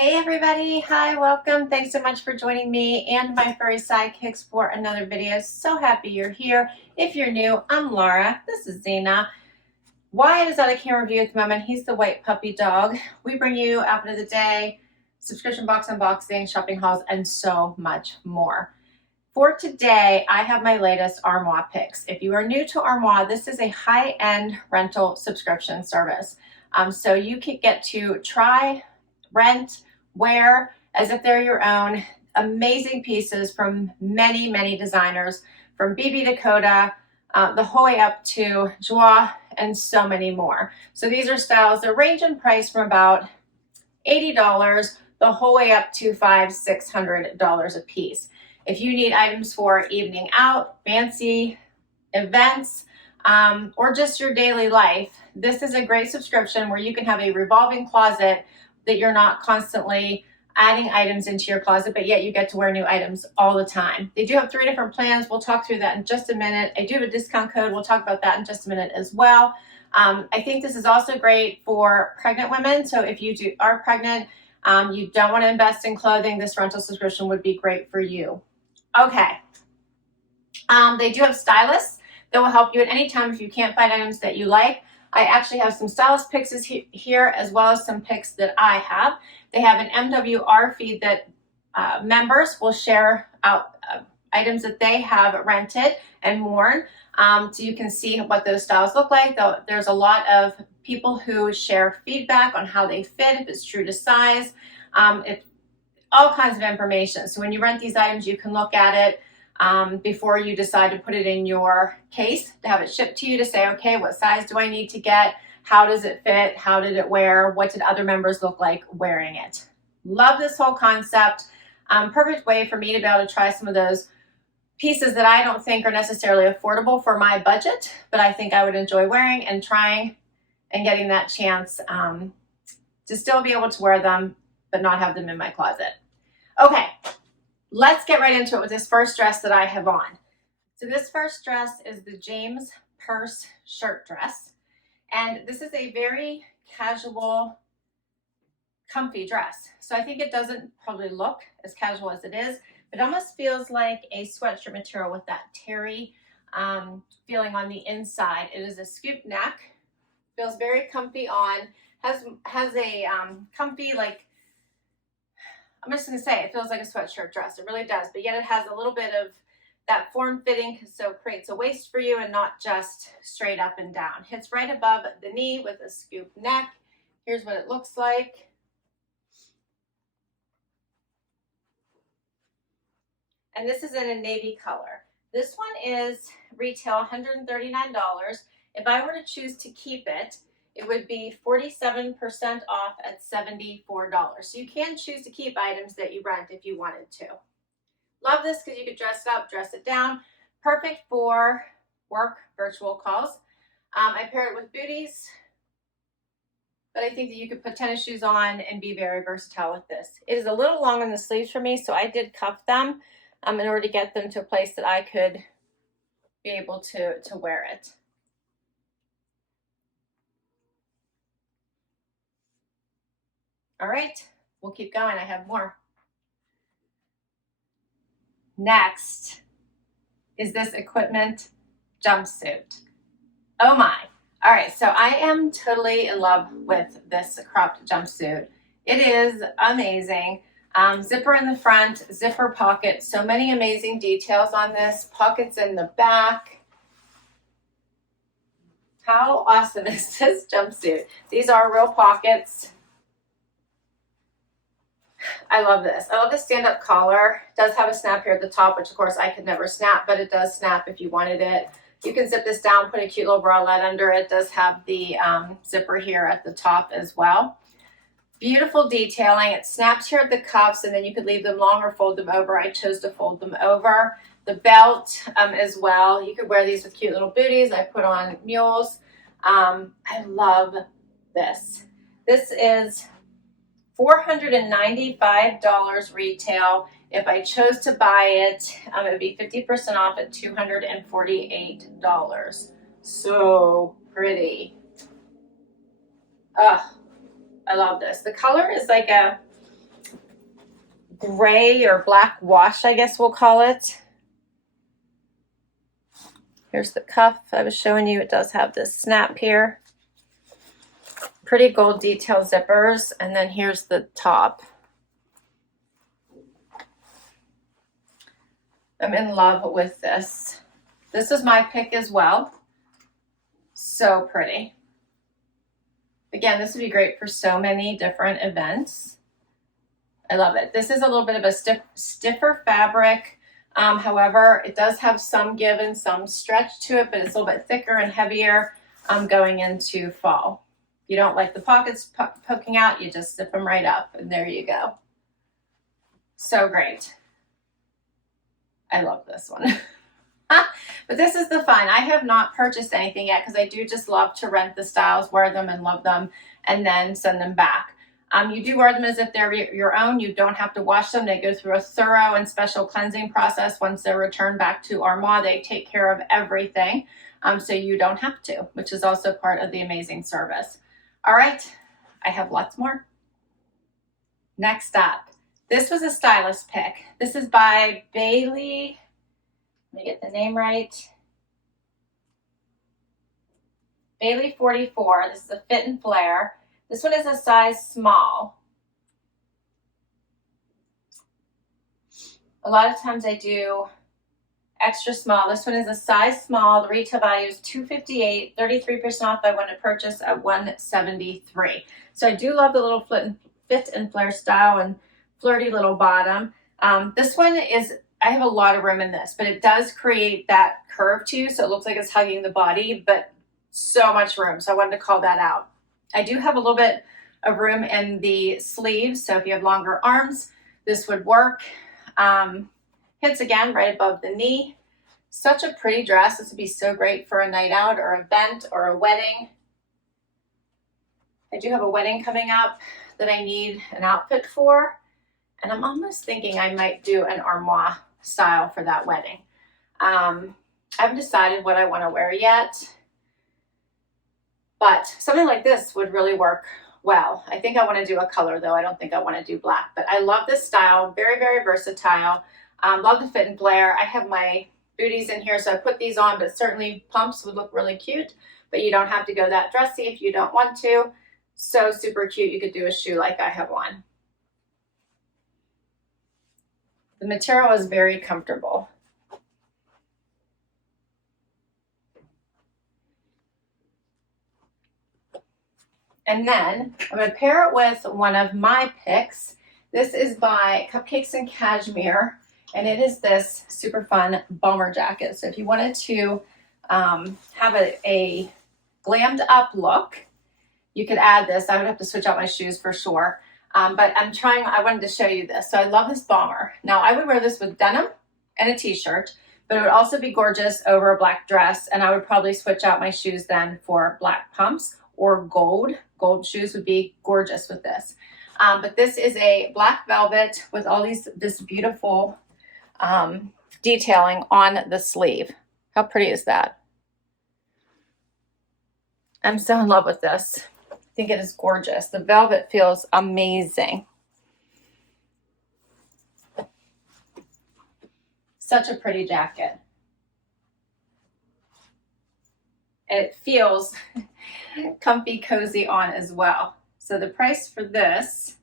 Hey everybody, hi, welcome. Thanks so much for joining me and my furry sidekicks for another video. So happy you're here. If you're new, I'm Laura. This is Zena. Wyatt is out of camera view at the moment. He's the white puppy dog. We bring you outfit of the day, subscription box unboxing, shopping hauls, and so much more. For today, I have my latest armoire picks. If you are new to armoire, this is a high-end rental subscription service. So you can get to try, rent, wear as if they're your own. Amazing pieces from many designers, from BB Dakota, the whole way up to Joie, and so many more. So these are styles that range in price from about $80 the whole way up to $500–600 a piece. If you need items for evening out, fancy events, or just your daily life, this is a great subscription where you can have a revolving closet that you're not constantly adding items into your closet, but yet you get to wear new items all the time. They do have 3 different plans. We'll talk through that in just a minute. I do have a discount code. We'll talk about that in just a minute as well. I think this is also great for pregnant women. So if you are pregnant, you don't want to invest in clothing, this rental subscription would be great for you. Okay. They do have stylists that will help you at any time if you can't find items that you like. I actually have some stylist picks here, as well as some picks that I have. They have an MWR feed that members will share out items that they have rented and worn. So you can see what those styles look like. There's a lot of people who share feedback on how they fit, if it's true to size. It's all kinds of information. So when you rent these items, you can look at it before you decide to put it in your case, to have it shipped to you, to say, okay, what size do I need to get? How does it fit? How did it wear? What did other members look like wearing it? Love this whole concept. Perfect way for me to be able to try some of those pieces that I don't think are necessarily affordable for my budget, but I think I would enjoy wearing and trying and getting that chance to still be able to wear them, but not have them in my closet. Okay. Let's get right into it with this first dress that I have on. So this first dress is the James Perse shirt dress. And this is a very casual, comfy dress. So I think it doesn't probably look as casual as it is, but it almost feels like a sweatshirt material with that terry feeling on the inside. It is a scoop neck, feels very comfy on, has a comfy, like, I'm just going to say, it feels like a sweatshirt dress. It really does. But yet it has a little bit of that form fitting, so it creates a waist for you and not just straight up and down. Hits right above the knee with a scoop neck. Here's what it looks like. And this is in a navy color. This one is retail $139. If I were to choose to keep it, it would be 47% off at $74. So you can choose to keep items that you rent if you wanted to. Love this because you could dress it up, dress it down. Perfect for work virtual calls. I pair it with booties, but I think that you could put tennis shoes on and be very versatile with this. It is a little long on the sleeves for me, so I did cuff them in order to get them to a place that I could be able to wear it. All right, we'll keep going. I have more. Next is this equipment jumpsuit. Oh my. All right, so I am totally in love with this cropped jumpsuit. It is amazing. Zipper in the front, zipper pocket. So many amazing details on this. Pockets in the back. How awesome is this jumpsuit? These are real pockets. I love this. I love the stand-up collar. It does have a snap here at the top, which of course I could never snap, but it does snap if you wanted it. You can zip this down, put a cute little bralette under it. It does have the zipper here at the top as well. Beautiful detailing. It snaps here at the cuffs, and then you could leave them long or fold them over. I chose to fold them over. The belt as well. You could wear these with cute little booties. I put on mules. I love this. This is $495 retail. If I chose to buy it, it would be 50% off at $248. So pretty. Ugh, I love this. The color is like a gray or black wash, I guess we'll call it. Here's the cuff I was showing you. It does have this snap here. Pretty gold detail zippers. And then here's the top. I'm in love with this. This is my pick as well. So pretty. Again, this would be great for so many different events. I love it. This is a little bit of a stiffer fabric. However, it does have some give and some stretch to it, but it's a little bit thicker and heavier going into fall. If you don't like the pockets poking out, you just zip them right up, and there you go. So great. I love this one. But this is the fun. I have not purchased anything yet because I do just love to rent the styles, wear them and love them, and then send them back. You do wear them as if they're your own. You don't have to wash them. They go through a thorough and special cleansing process. Once they're returned back to Armoire, they take care of everything. So you don't have to, which is also part of the amazing service. All right, I have lots more. Next up, this was a Stylist pick. This is by Bailey. Let me get the name right. Bailey 44. This is a fit and flare. This one is a size small. A lot of times I do extra small. This one is a size small. The retail value is $258, 33% off. I want to purchase at $173. So I do love the little fit and flare style and flirty little bottom. This one is, I have a lot of room in this, but it does create that curve too. So it looks like it's hugging the body, but so much room. So I wanted to call that out. I do have a little bit of room in the sleeves. So if you have longer arms, this would work. Hits again right above the knee. Such a pretty dress. This would be so great for a night out or event or a wedding. I do have a wedding coming up that I need an outfit for. And I'm almost thinking I might do an armoire style for that wedding. I haven't decided what I want to wear yet. But something like this would really work well. I think I want to do a color though. I don't think I want to do black, but I love this style. Very, very versatile. Love the fit and flare. I have my booties in here, so I put these on, but certainly pumps would look really cute, but you don't have to go that dressy if you don't want to. So super cute. You could do a shoe like I have on. The material is very comfortable. And then I'm going to pair it with one of my picks. This is by Cupcakes and Cashmere, and it is this super fun bomber jacket. So if you wanted to have a glammed up look, you could add this. I would have to switch out my shoes for sure. But I wanted to show you this. So I love this bomber. Now I would wear this with denim and a t-shirt, but it would also be gorgeous over a black dress. And I would probably switch out my shoes then for black pumps or gold. Gold shoes would be gorgeous with this. But this is a black velvet with all this beautiful detailing on the sleeve. How pretty is that? I'm so in love with this. I think it is gorgeous. The velvet feels amazing. Such a pretty jacket. And it feels comfy, cozy on as well. So the price for this,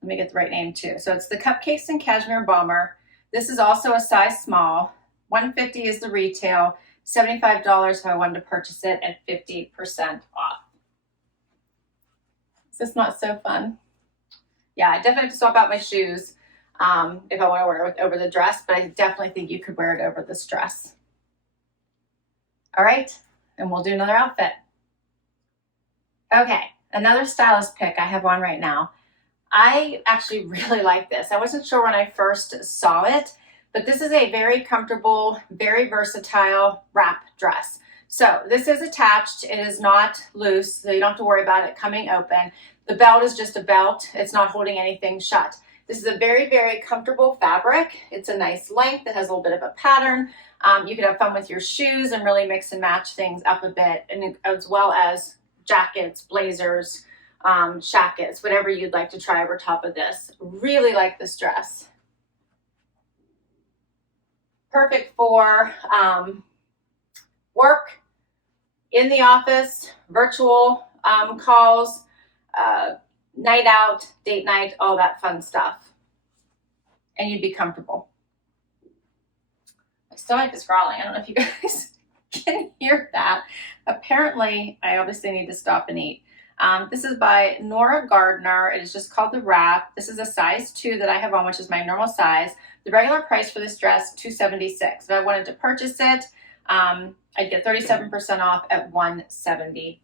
let me get the right name too. So it's the Cupcakes and Cashmere Bomber. This is also a size small. $150 is the retail. $75 if I wanted to purchase it at 50% off. Is this not so fun? Yeah, I definitely have to swap out my shoes if I want to wear it over the dress, but I definitely think you could wear it over this dress. All right, and we'll do another outfit. Okay, another Stylist pick I have on right now. I actually really like this. I wasn't sure when I first saw it, but this is a very comfortable, very versatile wrap dress. So this is attached. It is not loose, so you don't have to worry about it coming open. The belt is just a belt. It's not holding anything shut. This is a very, very comfortable fabric. It's a nice length. It has a little bit of a pattern. You could have fun with your shoes and really mix and match things up a bit, and as well as jackets, blazers, shackets, whatever you'd like to try over top of this. Really like this dress. Perfect for work, in the office, virtual calls, night out, date night, all that fun stuff. And you'd be comfortable. My stomach is growling. I don't know if you guys can hear that. Apparently, I obviously need to stop and eat. This is by Nora Gardner. It is just called the Wrap. This is a size 2 that I have on, which is my normal size. The regular price for this dress, $276. If I wanted to purchase it, I'd get 37% off at $174.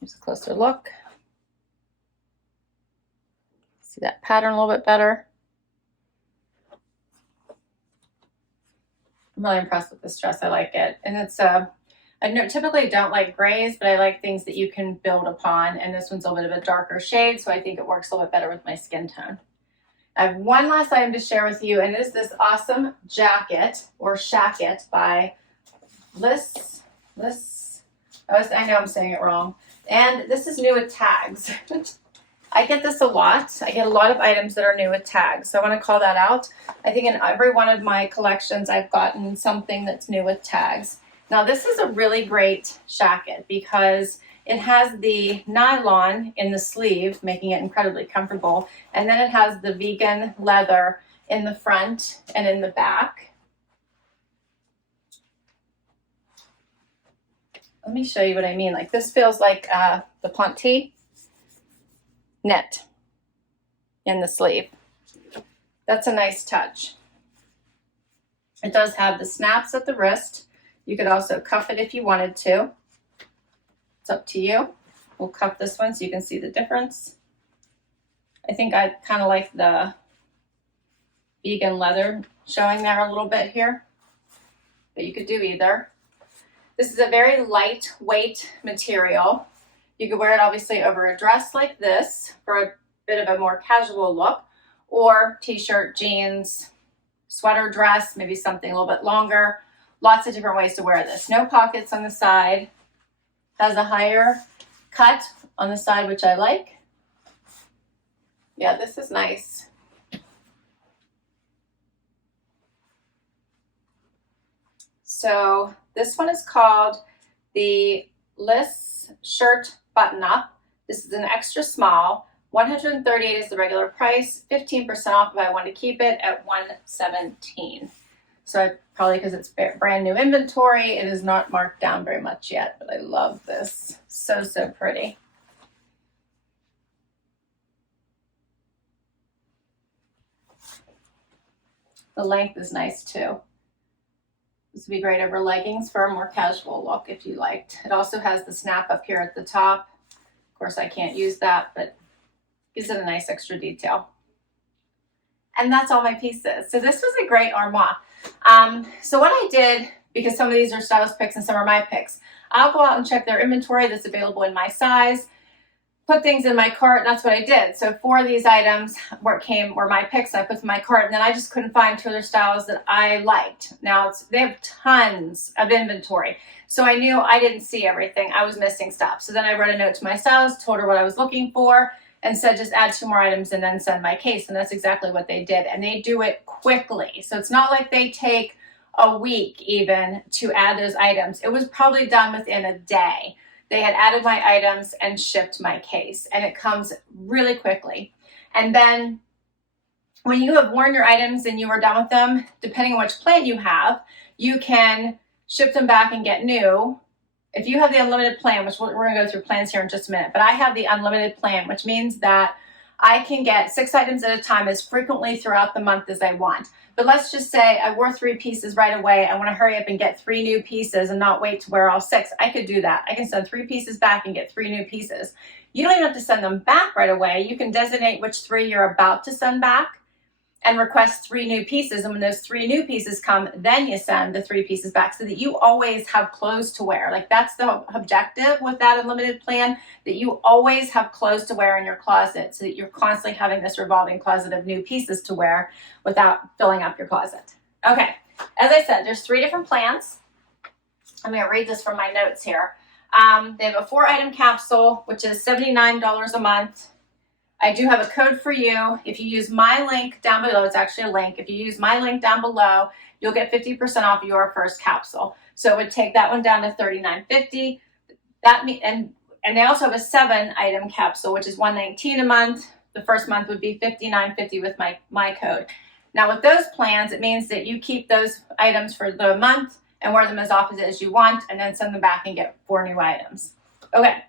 Here's a closer look. See that pattern a little bit better. I'm really impressed with this dress. I like it. And it's I typically don't like grays, but I like things that you can build upon. And this one's a little bit of a darker shade, so I think it works a little bit better with my skin tone. I have one last item to share with you, and it is this awesome jacket or shacket by Lysse. I know I'm saying it wrong. And this is new with tags. I get this a lot. I get a lot of items that are new with tags, so I want to call that out. I think in every one of my collections, I've gotten something that's new with tags. Now, this is a really great shacket because it has the nylon in the sleeve, making it incredibly comfortable, and then it has the vegan leather in the front and in the back. Let me show you what I mean. Like, this feels like the ponte knit in the sleeve. That's a nice touch. It does have the snaps at the wrist. You could also cuff it if you wanted to. It's up to you. We'll cuff this one so you can see the difference. I think I kind of like the vegan leather showing there a little bit here, but you could do either. This is a very lightweight material. You could wear it obviously over a dress like this for a bit of a more casual look, or t-shirt, jeans, sweater dress, maybe something a little bit longer. Lots of different ways to wear this. No pockets on the side. Has a higher cut on the side, which I like. Yeah, this is nice. So this one is called the Lysse Shirt Button Up. This is an extra small. $138 is the regular price. 15% off if I want to keep it at $117. So probably because it's brand new inventory, it is not marked down very much yet, but I love this. So, so pretty. The length is nice too. This would be great over leggings for a more casual look if you liked. It also has the snap up here at the top. Of course, I can't use that, but gives it a nice extra detail. And that's all my pieces. So this was a great armoire. So what I did, because some of these are Stylist picks and some are my picks, I'll go out and check their inventory that's available in my size, put things in my cart, and that's what I did. So 4 of these items were my picks, I put in my cart, and then I just couldn't find 2 other styles that I liked. Now, they have tons of inventory, so I knew I didn't see everything. I was missing stuff. So then I wrote a note to my stylist, told her what I was looking for, and said just add 2 more items and then send my case. And that's exactly what they did. And they do it quickly. So it's not like they take a week even to add those items. It was probably done within a day. They had added my items and shipped my case. And it comes really quickly. And then when you have worn your items and you are done with them, depending on which plan you have, you can ship them back and get new. If you have the unlimited plan, which we're going to go through plans here in just a minute, but I have the unlimited plan, which means that I can get 6 items at a time as frequently throughout the month as I want. But let's just say I wore 3 pieces right away. I want to hurry up and get 3 new pieces and not wait to wear all 6. I could do that. I can send 3 pieces back and get 3 new pieces. You don't even have to send them back right away. You can designate which 3 you're about to send back and request 3 new pieces. And when those 3 new pieces come, then you send the 3 pieces back so that you always have clothes to wear. Like, that's the objective with that unlimited plan, that you always have clothes to wear in your closet so that you're constantly having this revolving closet of new pieces to wear without filling up your closet. Okay, as I said, there's 3 different plans. I'm going to read this from my notes here. They have a 4-item capsule, which is $79 a month. I do have a code for you. If you use my link down below, it's actually a link. If you use my link down below, you'll get 50% off your first capsule. So it would take that one down to $39.50. And they also have a 7-item capsule, which is $119 a month. The first month would be $59.50 with my code. Now with those plans, it means that you keep those items for the month and wear them as often as you want, and then send them back and get 4 new items. Okay.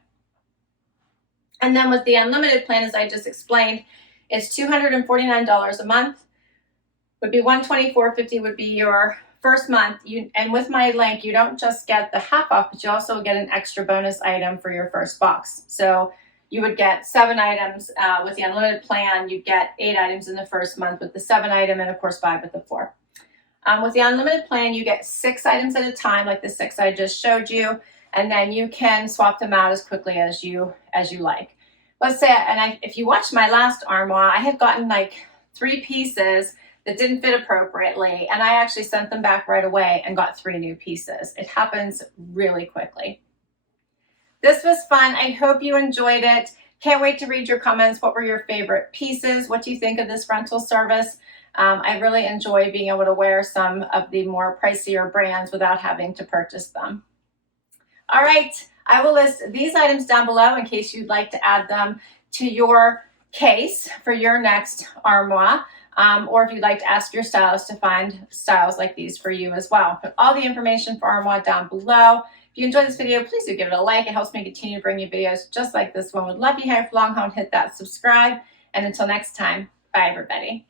And then with the unlimited plan, as I just explained, it's $249 a month. Would be $124.50 would be your first month. And with my link, you don't just get the half off, but you also get an extra bonus item for your first box. So you would get 7 items with the unlimited plan. You'd get 8 items in the first month with the 7-item, and of course 5 with the 4. With the unlimited plan, you get 6 items at a time, like the 6 I just showed you, and then you can swap them out as quickly as you like. Let's say, if you watched my last armoire, I had gotten like 3 pieces that didn't fit appropriately, and I actually sent them back right away and got 3 new pieces. It happens really quickly. This was fun. I hope you enjoyed it. Can't wait to read your comments. What were your favorite pieces? What do you think of this rental service? I really enjoy being able to wear some of the more pricier brands without having to purchase them. All right, I will list these items down below in case you'd like to add them to your case for your next armoire, or if you'd like to ask your stylist to find styles like these for you as well. Put all the information for armoire down below. If you enjoyed this video, please do give it a like. It helps me continue to bring you videos just like this one. Would love you here for long home. Hit that subscribe. And until next time, bye everybody.